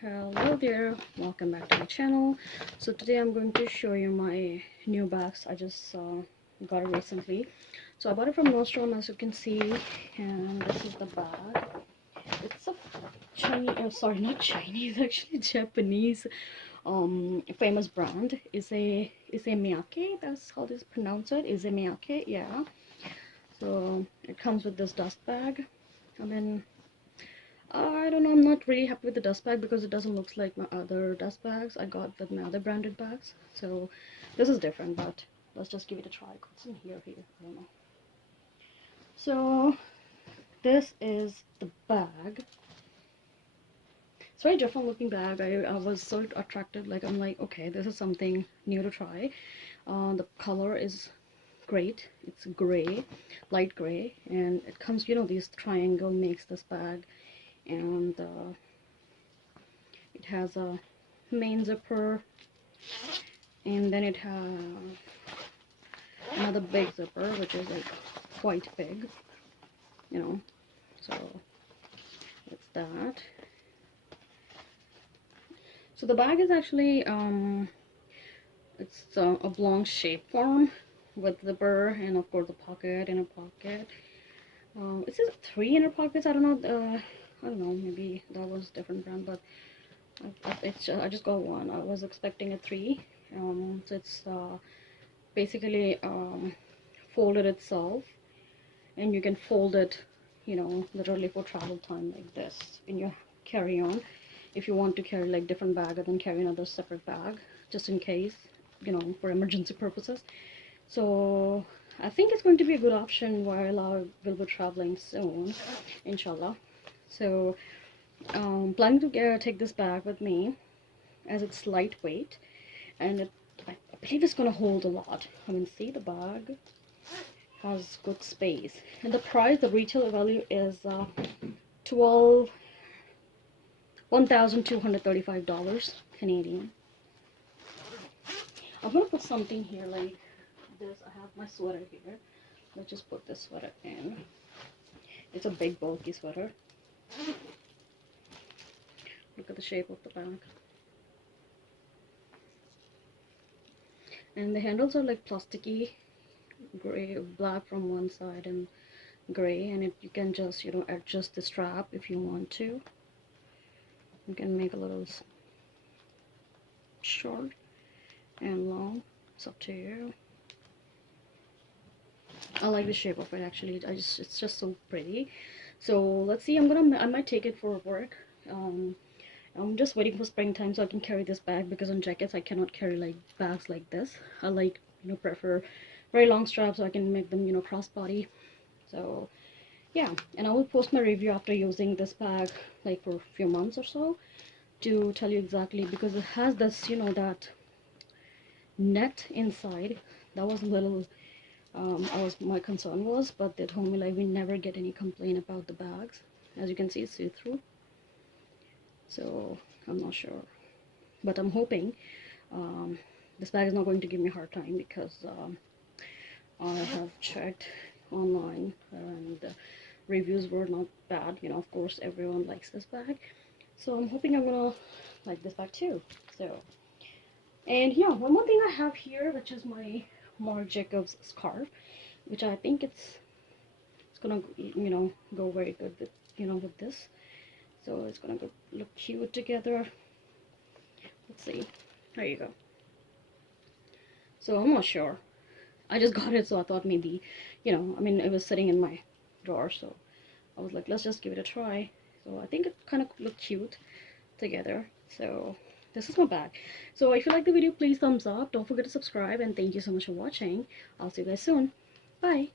Hello there, welcome back to my channel. So today I'm going to show you my new bags. I just got it recently. So I bought it from Nordstrom, as you can see, and this is the bag. It's a Chinese, sorry, not Chinese, actually Japanese famous brand. Issey Miyake, that's how this pronounce it. Issey Miyake, yeah. So it comes with this dust bag. I mean, I don't know, I'm not really happy with the dust bag because it doesn't look like my other dust bags I got with my other branded bags. So this is different, but let's just give it a try. What's in here? I don't know. So this is the bag. It's very different looking bag. I was so attracted, like I'm like, okay, this is something new to try. The color is great. It's gray, light gray, and it comes, you know, this triangle makes this bag, and it has a main zipper, and then it has another big zipper, which is like quite big, you know. So it's that. So the bag is actually it's a oblong shape form with zipper and of course a pocket, inner pocket. It says 3 inner pockets. I don't know. I don't know. Maybe that was different brand, but I just got one. I was expecting a 3. So it's basically folded itself, and you can fold it, you know, literally for travel time like this in your carry-on. If you want to carry like different bag and then carry another separate bag just in case, you know, for emergency purposes. So I think it's going to be a good option while I will be traveling soon, inshallah. So planning to take this bag with me as it's lightweight, and I believe it's gonna hold a lot. I mean, see, the bag has good space, and the price, the retail value is 12 $1,235 Canadian. I'm gonna put something here like this. I have my sweater here. Let's just put this sweater in. It's a big bulky sweater. Look at the shape of the bag. And the handles are like plasticky, gray, black from one side and gray, and you can just, you know, adjust the strap if you want to. You can make a little short and long. It's up to you. I like the shape of it actually. It's just so pretty. So let's see. I might take it for work. I'm just waiting for springtime so I can carry this bag, because on jackets I cannot carry like bags like this. I like, you know, prefer very long straps so I can make them, you know, crossbody. So yeah, and I will post my review after using this bag like for a few months or so to tell you exactly, because it has this, you know, that net inside. That was a little my concern was, but they told me like we never get any complaint about the bags. As you can see, it's see-through. So I'm not sure, but I'm hoping this bag is not going to give me a hard time, because I have checked online and the reviews were not bad. You know, of course everyone likes this bag, so I'm hoping I'm gonna like this bag too. So, and yeah, one more thing I have here, which is my Marc Jacobs scarf, which I think it's gonna, you know, go very good with, you know, with this. So it's gonna look cute together. Let's see. There you go. So I'm not sure. I just got it, so I thought maybe, you know, I mean, it was sitting in my drawer, so I was like, let's just give it a try. So I think it kind of looked cute together. So this is my bag. So if you like the video, please thumbs up. Don't forget to subscribe, and thank you so much for watching. I'll see you guys soon. Bye.